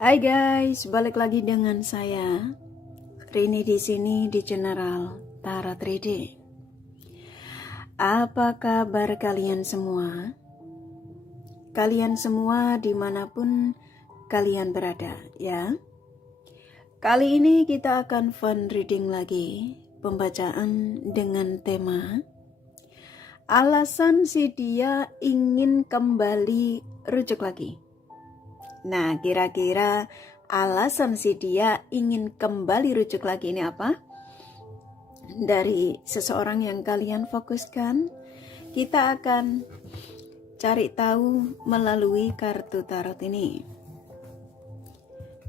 Hai guys, balik lagi dengan saya Rini di sini di General Tarot Reading. Apa kabar kalian semua? Kalian semua dimanapun kalian berada, ya. Kali ini kita akan fun reading lagi, pembacaan dengan tema alasan si dia ingin kembali rujuk lagi. Nah, kira-kira alasan si dia ingin kembali rujuk lagi ini apa? Dari seseorang yang kalian fokuskan, kita akan cari tahu melalui kartu tarot ini.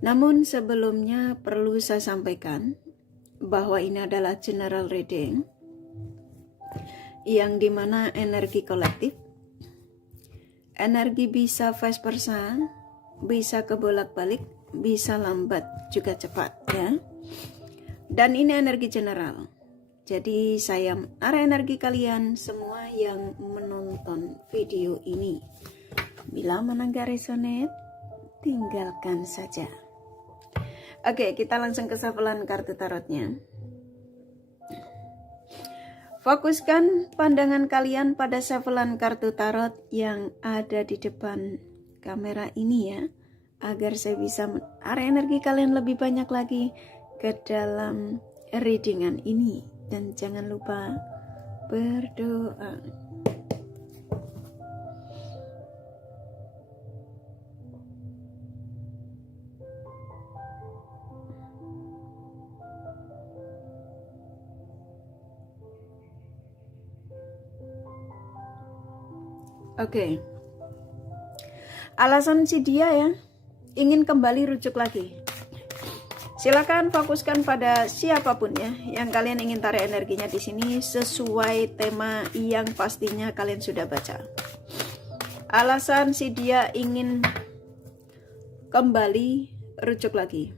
Namun sebelumnya perlu saya sampaikan bahwa ini adalah general reading yang dimana energi kolektif, energi bisa vice versa, bisa kebolak-balik, bisa lambat juga cepat, ya. Dan ini energi general. Jadi saya arah energi kalian semua yang menonton video ini. Bila mana gak resonate, tinggalkan saja. Oke, kita langsung ke shufflean kartu tarotnya. Fokuskan pandangan kalian pada shufflean kartu tarot yang ada di depan kamera ini ya, agar saya bisa menarik energi kalian lebih banyak lagi ke dalam readingan ini. Dan jangan lupa berdoa. Oke. Alasan si dia ya ingin kembali rujuk lagi. Silakan fokuskan pada siapapun ya yang kalian ingin tarik energinya di sini sesuai tema yang pastinya kalian sudah baca. Alasan si dia ingin kembali rujuk lagi.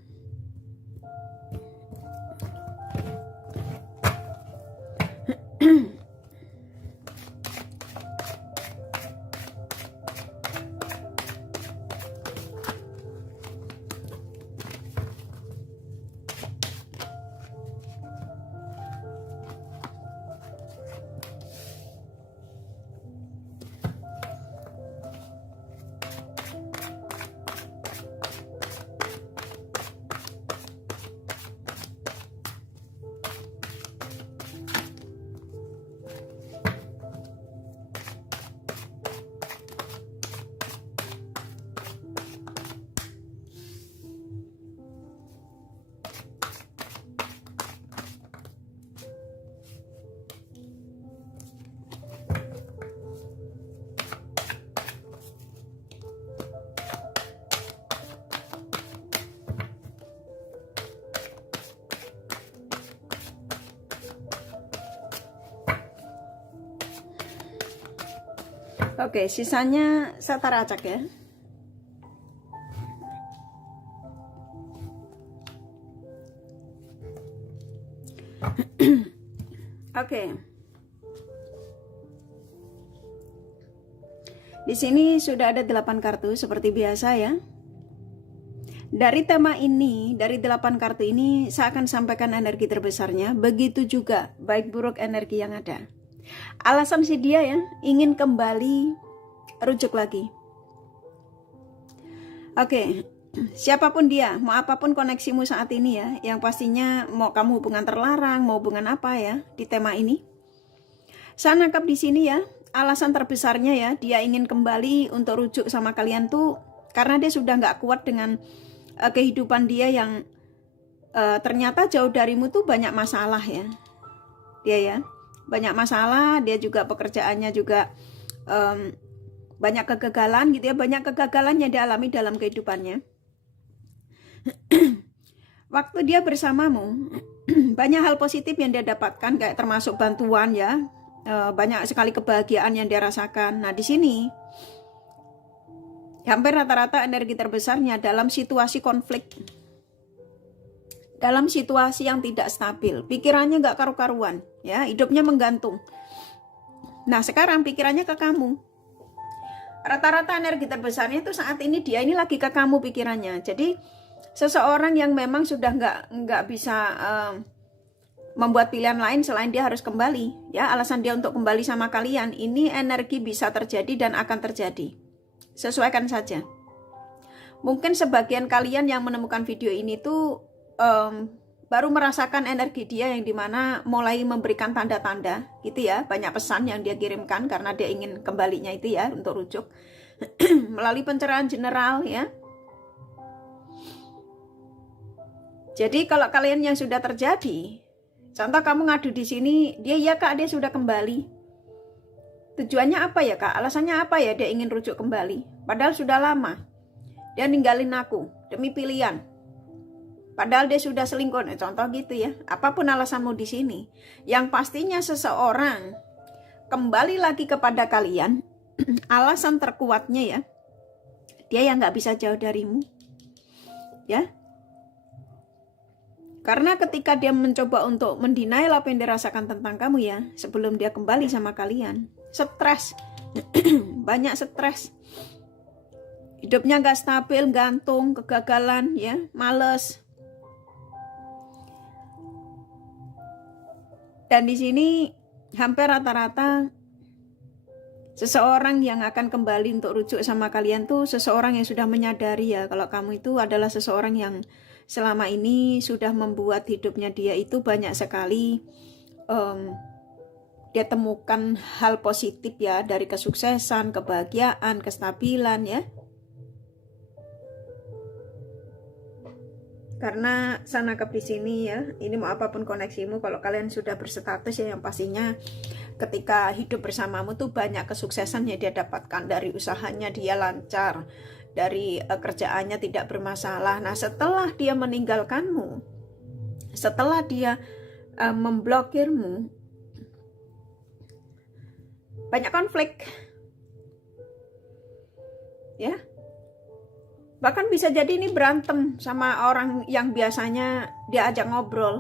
Oke, sisanya saya taruh acak ya. Oke. Di sini sudah ada 8 kartu seperti biasa ya. Dari tema ini, dari 8 kartu ini saya akan sampaikan energi terbesarnya, begitu juga baik buruk energi yang ada. Alasan si dia ya ingin kembali rujuk lagi. Oke, siapapun dia, mau apapun koneksimu saat ini ya, yang pastinya mau kamu hubungan terlarang, mau hubungan apa ya di tema ini. Saya nangkap di sini ya, alasan terbesarnya ya dia ingin kembali untuk rujuk sama kalian tuh karena dia sudah nggak kuat dengan kehidupan dia yang ternyata jauh darimu tuh banyak masalah ya. Dia ya banyak masalah, dia juga pekerjaannya juga banyak kegagalan gitu ya, banyak kegagalan yang dialami dalam kehidupannya. Waktu dia bersamamu banyak hal positif yang dia dapatkan, kayak termasuk bantuan ya, banyak sekali kebahagiaan yang dia rasakan. Nah di sini hampir rata-rata energi terbesarnya dalam situasi konflik, dalam situasi yang tidak stabil, pikirannya nggak karu-karuan, ya hidupnya menggantung. Nah sekarang pikirannya ke kamu. Rata-rata energi terbesarnya itu saat ini dia ini lagi ke kamu pikirannya. Jadi seseorang yang memang sudah nggak bisa membuat pilihan lain selain dia harus kembali, ya, alasan dia untuk kembali sama kalian, ini energi bisa terjadi dan akan terjadi. Sesuaikan saja. Mungkin sebagian kalian yang menemukan video ini tuh baru merasakan energi dia yang dimana mulai memberikan tanda-tanda gitu ya, banyak pesan yang dia kirimkan karena dia ingin kembalinya itu ya untuk rujuk melalui pencerahan general ya. Jadi kalau kalian yang sudah terjadi, contoh kamu ngadu di sini, dia ya kak dia sudah kembali. Tujuannya apa ya kak? Alasannya apa ya dia ingin rujuk kembali? Padahal sudah lama. Dia ninggalin aku demi pilihan. Padahal dia sudah selingkuh, contoh gitu ya. Apapun alasanmu di sini, yang pastinya seseorang kembali lagi kepada kalian, alasan terkuatnya ya, dia yang nggak bisa jauh darimu, ya. Karena ketika dia mencoba untuk mendenial apa yang dirasakan tentang kamu ya, sebelum dia kembali sama kalian, stres, banyak stres, hidupnya nggak stabil, gantung, kegagalan, ya, males. Dan di sini hampir rata-rata seseorang yang akan kembali untuk rujuk sama kalian tuh seseorang yang sudah menyadari ya kalau kamu itu adalah seseorang yang selama ini sudah membuat hidupnya dia itu banyak sekali dia temukan hal positif ya, dari kesuksesan, kebahagiaan, kestabilan ya. Karena sana ke di sini ya, ini mau apapun koneksimu, kalau kalian sudah berstatus ya, yang pastinya ketika hidup bersamamu tuh banyak kesuksesan yang dia dapatkan, dari usahanya dia lancar, dari kerjaannya tidak bermasalah. Nah setelah dia meninggalkanmu, setelah dia memblokirmu, banyak konflik ya. Bahkan bisa jadi ini berantem sama orang yang biasanya dia ajak ngobrol.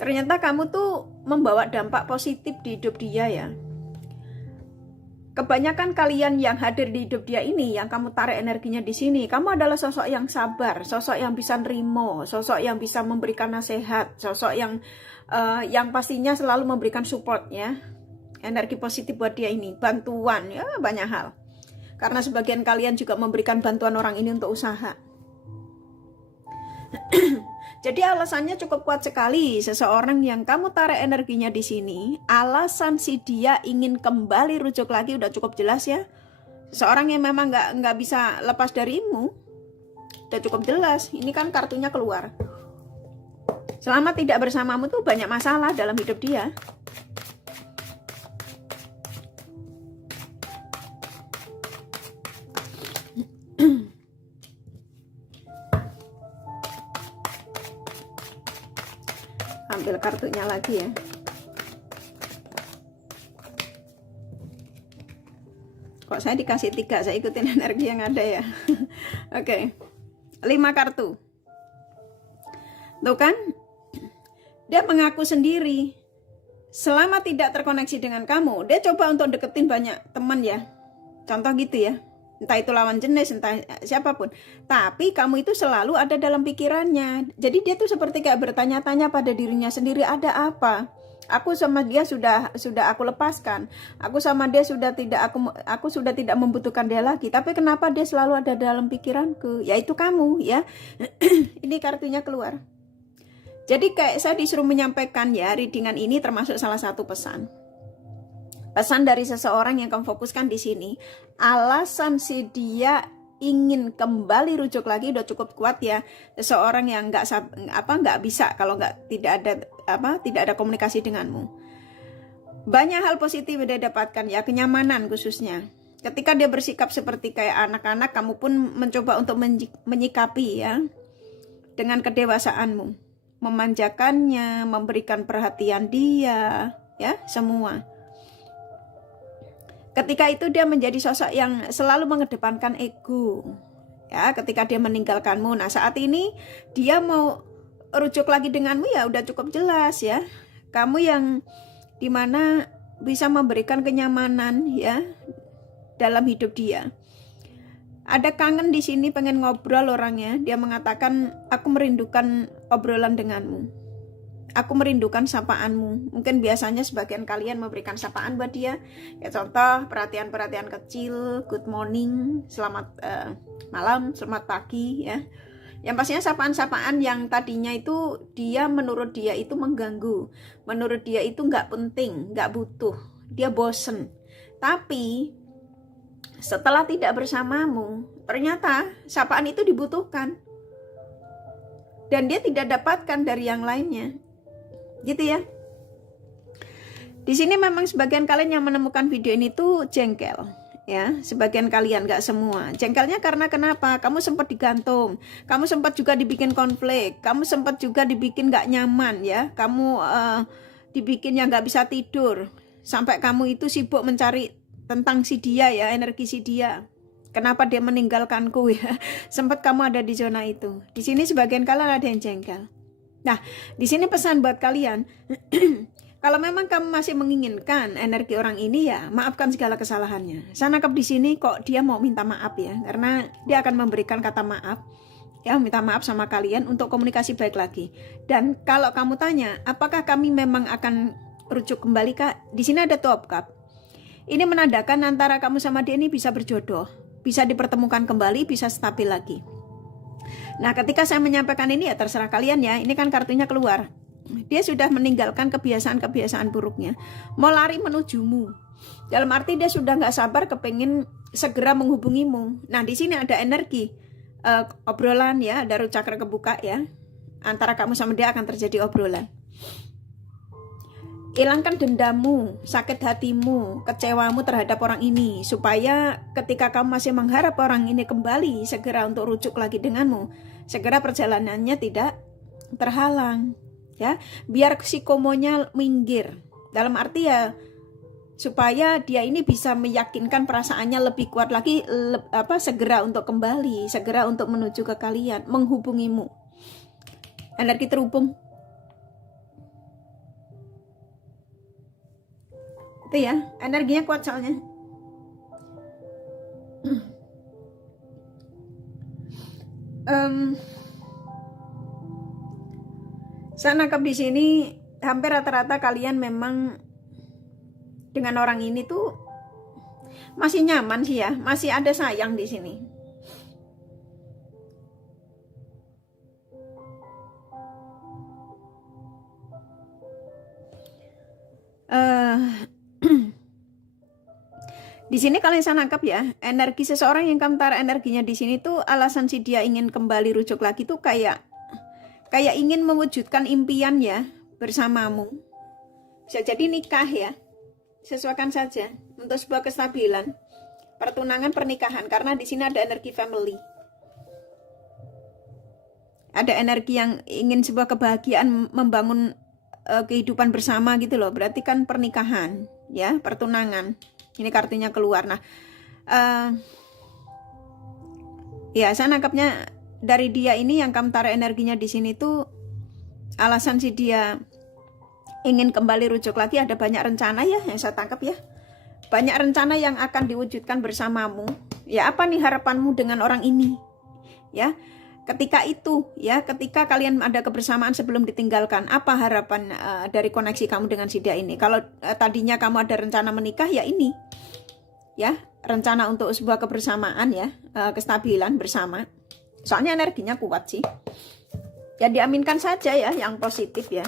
Ternyata kamu tuh membawa dampak positif di hidup dia ya. Kebanyakan kalian yang hadir di hidup dia ini, yang kamu tarik energinya di sini, kamu adalah sosok yang sabar, sosok yang bisa nerimo, sosok yang bisa memberikan nasihat, sosok yang pastinya selalu memberikan support ya. Energi positif buat dia ini, bantuan ya, banyak hal. Karena sebagian kalian juga memberikan bantuan orang ini untuk usaha. Jadi alasannya cukup kuat sekali. Seseorang yang kamu tarik energinya di sini, alasan si dia ingin kembali rujuk lagi udah cukup jelas ya. Seseorang yang memang nggak bisa lepas darimu, udah cukup jelas. Ini kan kartunya keluar. Selama tidak bersamamu tuh banyak masalah dalam hidup dia. Ambil kartunya lagi ya. Kok saya dikasih 3, saya ikutin energi yang ada ya. Oke. 5 kartu. Tuh kan? Dia mengaku sendiri. Selama tidak terkoneksi dengan kamu, dia coba untuk deketin banyak teman ya. Contoh gitu ya. Entah itu lawan jenis, entah siapapun. Tapi kamu itu selalu ada dalam pikirannya. Jadi dia tuh seperti kayak bertanya-tanya pada dirinya sendiri, ada apa? Aku sama dia sudah aku lepaskan. Aku sama dia sudah tidak aku sudah tidak membutuhkan dia lagi. Tapi kenapa dia selalu ada dalam pikiranku? Yaitu kamu ya. Ini kartunya keluar. Jadi kayak saya disuruh menyampaikan ya, readingan ini termasuk salah satu pesan. Pesan dari seseorang yang kamu fokuskan di sini, alasan si dia ingin kembali rujuk lagi udah cukup kuat ya. Seseorang yang nggak bisa kalau tidak ada komunikasi denganmu. Banyak hal positif yang dia dapatkan ya, kenyamanan khususnya. Ketika dia bersikap seperti kayak anak-anak, kamu pun mencoba untuk menyikapi ya dengan kedewasaanmu, memanjakannya, memberikan perhatian dia ya, semua. Ketika itu dia menjadi sosok yang selalu mengedepankan ego. Ya, ketika dia meninggalkanmu. Nah, saat ini dia mau rujuk lagi denganmu ya udah cukup jelas ya. Kamu yang dimana bisa memberikan kenyamanan ya dalam hidup dia. Ada kangen di sini, pengen ngobrol orangnya. Dia mengatakan, aku merindukan obrolan denganmu. Aku merindukan sapaanmu. Mungkin biasanya sebagian kalian memberikan sapaan buat dia. Ya contoh perhatian-perhatian kecil, good morning, selamat malam, selamat pagi ya. Yang pastinya sapaan-sapaan yang tadinya itu dia menurut dia itu mengganggu. Menurut dia itu nggak penting, nggak butuh. Dia bosen. Tapi setelah tidak bersamamu, ternyata sapaan itu dibutuhkan. Dan dia tidak dapatkan dari yang lainnya. Gitu ya. Di sini memang sebagian kalian yang menemukan video ini tuh jengkel. Ya, sebagian kalian, gak semua. Jengkelnya karena kenapa? Kamu sempat digantung, kamu sempat juga dibikin konflik, kamu sempat juga dibikin gak nyaman ya, kamu dibikin yang gak bisa tidur, sampai kamu itu sibuk mencari tentang si dia ya, energi si dia. Kenapa dia meninggalkanku ya? Sempat kamu ada di zona itu. Di sini sebagian kalian ada yang jengkel. Nah, di sini pesan buat kalian. Kalau memang kamu masih menginginkan energi orang ini ya, maafkan segala kesalahannya. Saya nangkep di sini kok dia mau minta maaf ya, karena dia akan memberikan kata maaf. Ya, minta maaf sama kalian untuk komunikasi baik lagi. Dan kalau kamu tanya, apakah kami memang akan rujuk kembali Kak? Di sini ada top cup. Ini menandakan antara kamu sama dia ini bisa berjodoh, bisa dipertemukan kembali, bisa stabil lagi. Nah, ketika saya menyampaikan ini ya terserah kalian ya. Ini kan kartunya keluar. Dia sudah meninggalkan kebiasaan-kebiasaan buruknya, mau lari menujumu. Dalam arti dia sudah nggak sabar, kepengin segera menghubungimu. Nah, di sini ada energi obrolan ya, ada root chakra kebuka ya. Antara kamu sama dia akan terjadi obrolan. Hilangkan dendammu, sakit hatimu, kecewamu terhadap orang ini, supaya ketika kamu masih mengharap orang ini kembali segera untuk rujuk lagi denganmu, segera perjalanannya tidak terhalang. Ya, biar si komonya minggir. Dalam arti ya supaya dia ini bisa meyakinkan perasaannya lebih kuat lagi, segera untuk kembali, segera untuk menuju ke kalian, menghubungimu. Energi terhubung. Itu ya, energinya kuat soalnya. Saya nangkap di sini hampir rata-rata kalian memang dengan orang ini tuh masih nyaman sih ya, masih ada sayang di sini. Di sini kalian saya nangkap ya, energi seseorang yang kamu taruh energinya di sini tuh alasan si dia ingin kembali rujuk lagi tuh kayak ingin mewujudkan impian ya bersamamu. Bisa jadi nikah ya. Sesuaikan saja untuk sebuah kestabilan, pertunangan, pernikahan, karena di sini ada energi family. Ada energi yang ingin sebuah kebahagiaan, membangun kehidupan bersama gitu loh. Berarti kan pernikahan ya, pertunangan. Ini kartunya keluar. Nah, ya saya nangkapnya dari dia ini yang kamu taruh energinya di sini tuh alasan si dia ingin kembali rujuk lagi, ada banyak rencana ya yang saya tangkap ya. Banyak rencana yang akan diwujudkan bersamamu. Ya, apa nih harapanmu dengan orang ini? Ya, ketika itu ya, ketika kalian ada kebersamaan sebelum ditinggalkan, apa harapan dari koneksi kamu dengan si dia ini? Kalau tadinya kamu ada rencana menikah ya ini. Ya, rencana untuk sebuah kebersamaan ya, kestabilan bersama. Soalnya energinya kuat sih. Ya diaminkan saja ya yang positif ya.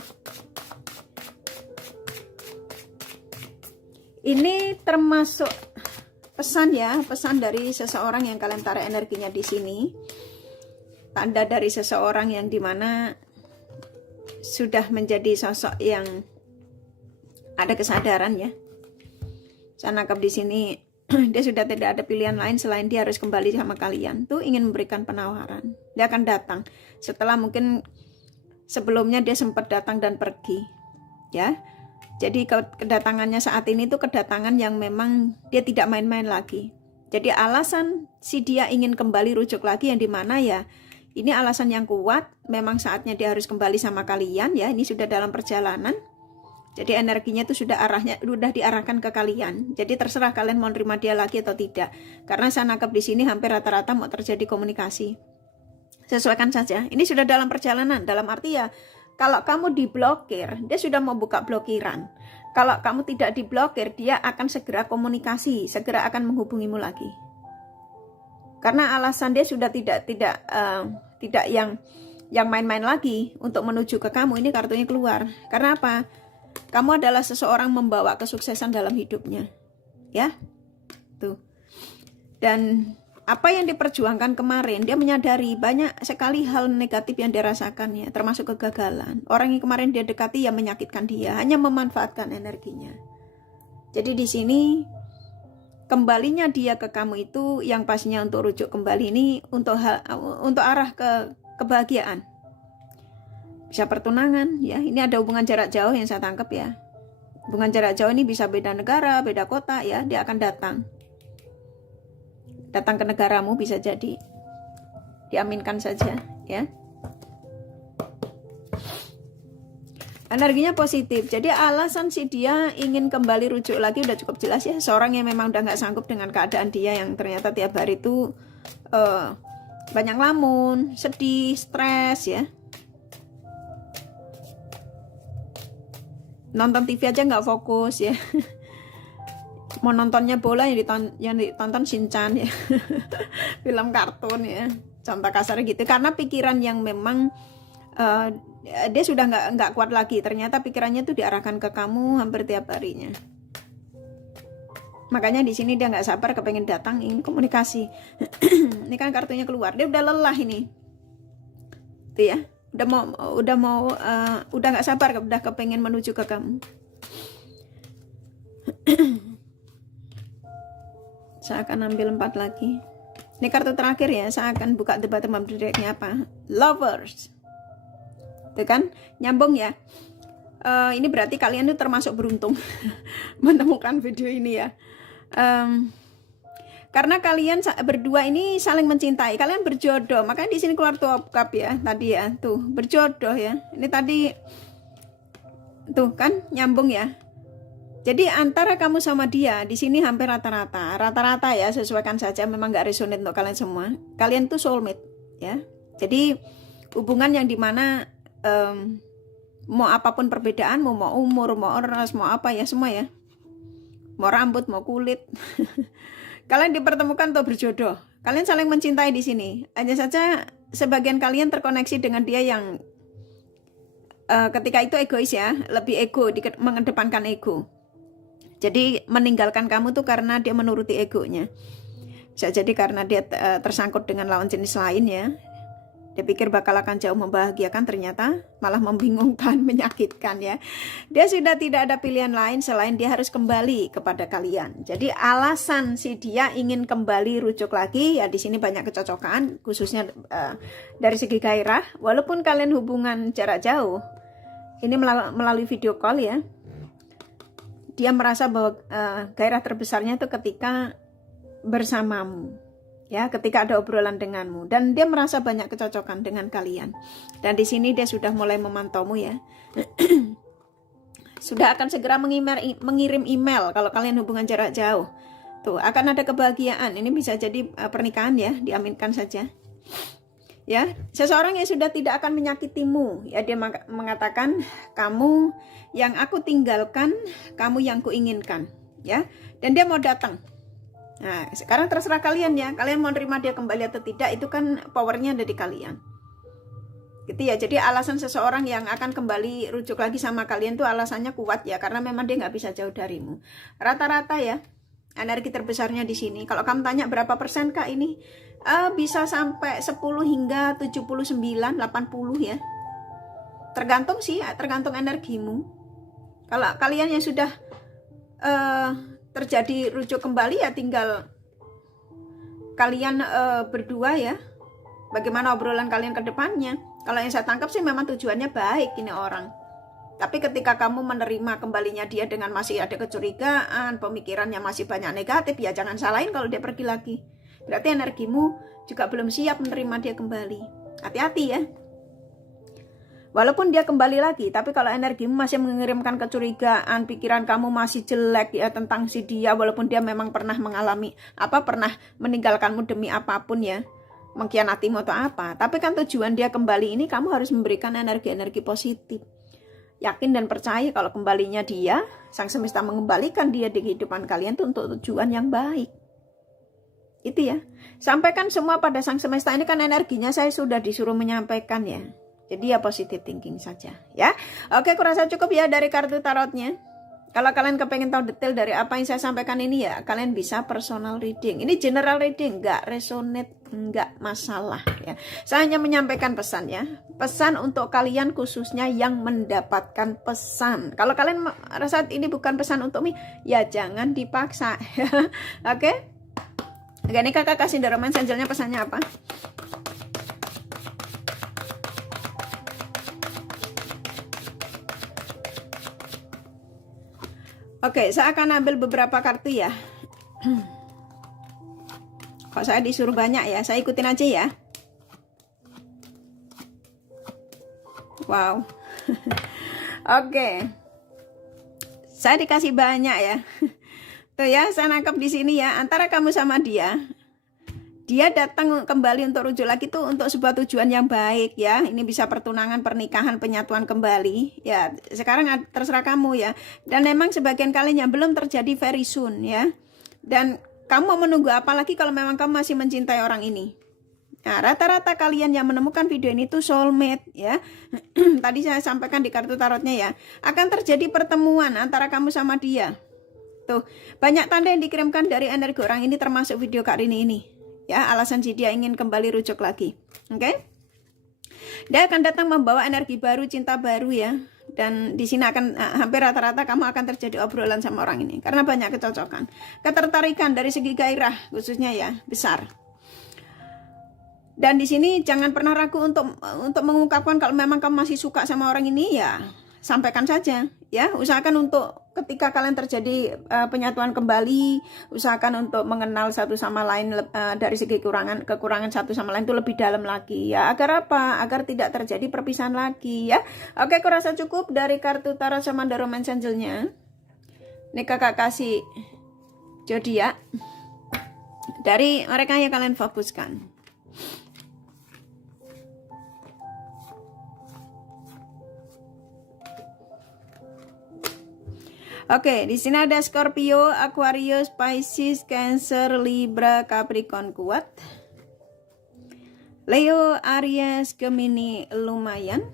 Ini termasuk pesan ya, pesan dari seseorang yang kalian taruh energinya di sini. Tanda dari seseorang yang dimana sudah menjadi sosok yang ada kesadaran ya. Saya nangkap di sini dia sudah tidak ada pilihan lain selain dia harus kembali sama kalian. Tuh ingin memberikan penawaran. Dia akan datang setelah mungkin sebelumnya dia sempat datang dan pergi. Ya. Jadi kedatangannya saat ini tuh kedatangan yang memang dia tidak main-main lagi. Jadi alasan si dia ingin kembali rujuk lagi yang dimana ya ini alasan yang kuat. Memang saatnya dia harus kembali sama kalian ya. Ini sudah dalam perjalanan. Jadi energinya itu sudah diarahkan ke kalian. Jadi terserah kalian mau nerima dia lagi atau tidak. Karena saya nangkep di sini hampir rata-rata mau terjadi komunikasi. Sesuaikan saja. Ini sudah dalam perjalanan. Dalam arti ya, kalau kamu diblokir, dia sudah mau buka blokiran. Kalau kamu tidak diblokir, dia akan segera komunikasi, segera akan menghubungimu lagi. Karena alasan dia sudah tidak yang main-main lagi untuk menuju ke kamu. Ini kartunya keluar. Karena apa? Kamu adalah seseorang membawa kesuksesan dalam hidupnya. Ya. Tuh. Dan apa yang diperjuangkan kemarin, dia menyadari banyak sekali hal negatif yang dirasakan ya, termasuk kegagalan. Orang yang kemarin dia dekati yang menyakitkan dia, hanya memanfaatkan energinya. Jadi di sini kembalinya dia ke kamu itu yang pastinya untuk rujuk kembali ini untuk arah ke kebahagiaan. Bisa pertunangan ya, ini ada hubungan jarak jauh yang saya tangkap ya. Hubungan jarak jauh ini bisa beda negara, beda kota ya, dia akan datang ke negaramu, bisa jadi. Diaminkan saja ya. Energinya positif. Jadi alasan si dia ingin kembali rujuk lagi udah cukup jelas ya. Seorang yang memang udah gak sanggup dengan keadaan dia yang ternyata tiap hari itu banyak lamun, sedih, stres ya. Nonton TV aja nggak fokus ya. Mau nontonnya bola yang ditonton Shinchan ya. Film kartun ya. Contoh kasar gitu. Karena pikiran yang memang dia sudah nggak kuat lagi. Ternyata pikirannya tuh diarahkan ke kamu hampir tiap harinya. Makanya di sini dia nggak sabar kepengen datang ingin komunikasi. Ini kan kartunya keluar. Dia udah lelah ini. Tuh ya. Udah nggak sabar, udah kepengen menuju ke kamu. Saya akan ambil 4 lagi. Ini kartu terakhir ya. Saya akan buka debat teman direknya apa. Lovers. Itu kan nyambung ya. Ini berarti kalian tuh termasuk beruntung menemukan video ini ya. Karena kalian berdua ini saling mencintai, kalian berjodoh. Makanya di sini keluar Two of Cups ya, tadi ya, tuh berjodoh ya. Ini tadi tuh kan nyambung ya. Jadi antara kamu sama dia di sini hampir rata-rata ya, sesuaikan saja. Memang nggak resonate untuk kalian semua. Kalian tuh soulmate ya. Jadi hubungan yang dimana mau apapun perbedaan, mau umur, mau ras, mau apa ya semua ya. Mau rambut, mau kulit. Kalian dipertemukan untuk berjodoh. Kalian saling mencintai di sini. Hanya saja sebagian kalian terkoneksi dengan dia yang ketika itu egois ya, lebih ego, mengedepankan ego. Jadi meninggalkan kamu tuh karena dia menuruti egonya. Bisa jadi karena dia tersangkut dengan lawan jenis lain ya. Dia pikir bakal akan jauh membahagiakan, ternyata malah membingungkan, menyakitkan ya. Dia sudah tidak ada pilihan lain selain dia harus kembali kepada kalian. Jadi alasan si dia ingin kembali rujuk lagi ya, di sini banyak kecocokan, khususnya dari segi gairah. Walaupun kalian hubungan jarak jauh, ini melalui video call ya. Dia merasa bahwa gairah terbesarnya itu ketika bersamamu. Ya, ketika ada obrolan denganmu, dan dia merasa banyak kecocokan dengan kalian. Dan di sini dia sudah mulai memantaumu ya. Sudah akan segera mengirim email kalau kalian hubungan jarak jauh. Tuh, akan ada kebahagiaan. Ini bisa jadi pernikahan ya, diaminkan saja. Ya, seseorang yang sudah tidak akan menyakitimu. Ya, dia mengatakan, kamu yang aku tinggalkan, kamu yang kuinginkan. Ya, dan dia mau datang. Nah, sekarang terserah kalian ya. Kalian mau nerima dia kembali atau tidak, itu kan powernya ada di kalian. Gitu ya. Jadi alasan seseorang yang akan kembali rujuk lagi sama kalian tuh alasannya kuat ya, karena memang dia nggak bisa jauh darimu. Rata-rata ya, energi terbesarnya di sini. Kalau kamu tanya berapa persen kak ini, bisa sampai 10 hingga 79, 80 ya. Tergantung sih, tergantung energimu. Kalau kalian yang sudah terjadi rujuk kembali ya, tinggal kalian berdua ya, bagaimana obrolan kalian ke depannya. Kalau yang saya tangkap sih memang tujuannya baik ini orang, tapi ketika kamu menerima kembalinya dia dengan masih ada kecurigaan, pemikirannya masih banyak negatif, ya jangan salahin kalau dia pergi lagi. Berarti energimu juga belum siap menerima dia kembali. Hati-hati ya. Walaupun dia kembali lagi, tapi kalau energimu masih mengirimkan kecurigaan, pikiran kamu masih jelek ya tentang si dia, walaupun dia memang pernah mengalami pernah meninggalkanmu demi apapun ya, mengkhianatimu atau apa, tapi kan tujuan dia kembali ini kamu harus memberikan energi-energi positif. Yakin dan percaya kalau kembalinya dia, sang semesta mengembalikan dia di kehidupan kalian itu untuk tujuan yang baik. Itu ya. Sampaikan semua pada sang semesta, ini kan energinya saya sudah disuruh menyampaikan ya. Jadi ya positive thinking saja ya. Oke, kurasa cukup ya dari kartu tarotnya. Kalau kalian kepengen tahu detail dari apa yang saya sampaikan ini ya, kalian bisa personal reading. Ini general reading, nggak resonate, nggak masalah ya. Saya hanya menyampaikan pesan ya. Pesan untuk kalian khususnya yang mendapatkan pesan. Kalau kalian rasa ini bukan pesan untuk me, ya jangan dipaksa. Oke. Oke, ini kakak kasih The Romance Angel-nya pesannya apa? Oke, saya akan ambil beberapa kartu ya. Kok saya disuruh banyak ya, saya ikutin aja ya. Wow. Oke. Saya dikasih banyak ya. Tuh ya, saya nangkep di sini ya, antara kamu sama dia datang kembali untuk rujuk lagi tuh untuk sebuah tujuan yang baik ya. Ini bisa pertunangan, pernikahan, penyatuan kembali ya. Sekarang terserah kamu ya. Dan memang sebagian kalian yang belum terjadi very soon ya. Dan kamu mau menunggu apa lagi kalau memang kamu masih mencintai orang ini. Nah, rata-rata kalian yang menemukan video ini tuh soulmate ya. Tadi saya sampaikan di kartu tarotnya ya. Akan terjadi pertemuan antara kamu sama dia. Tuh, banyak tanda yang dikirimkan dari energi orang ini termasuk video Kak Rini ini. Ya, alasan si dia ingin kembali rujuk lagi. Oke? Dia akan datang membawa energi baru, cinta baru ya. Dan di sini akan hampir rata-rata kamu akan terjadi obrolan sama orang ini karena banyak kecocokan. Ketertarikan dari segi gairah khususnya ya, besar. Dan di sini jangan pernah ragu untuk mengungkapkan kalau memang kamu masih suka sama orang ini ya, sampaikan saja ya. Usahakan untuk ketika kalian terjadi penyatuan kembali, usahakan untuk mengenal satu sama lain dari segi kekurangan satu sama lain itu lebih dalam lagi ya. Agar apa? Agar tidak terjadi perpisahan lagi ya. Oke, kurasa cukup dari kartu tarot sama The Romance Angel-nya. Ini kakak kasih zodiak dari mereka yang kalian fokuskan. Oke, di sini ada Scorpio, Aquarius, Pisces, Cancer, Libra, Capricorn kuat. Leo, Aries, Gemini lumayan.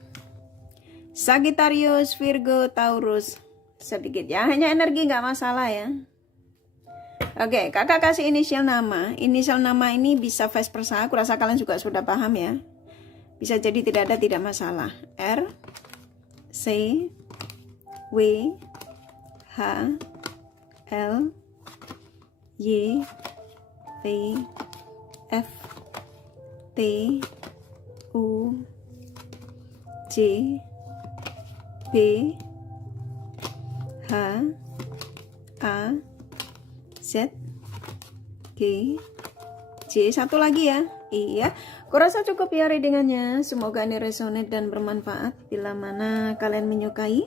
Sagittarius, Virgo, Taurus sedikit ya. Hanya energi nggak masalah ya. Oke, kakak kasih inisial nama. Inisial nama ini bisa vice versa. Aku rasa kalian juga sudah paham ya. Bisa jadi tidak masalah. R, C, W, H, L, Y, P, F, T, U, J, B, H, A, Z, G, J. Satu lagi ya. Iya, kurasa cukup ya readingannya. Semoga ini resonate dan bermanfaat. Bila mana kalian menyukai,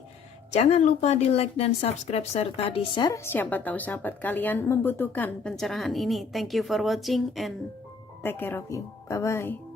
jangan lupa di like dan subscribe serta di share. Siapa tahu sahabat kalian membutuhkan pencerahan ini. Thank you for watching and take care of you. Bye bye.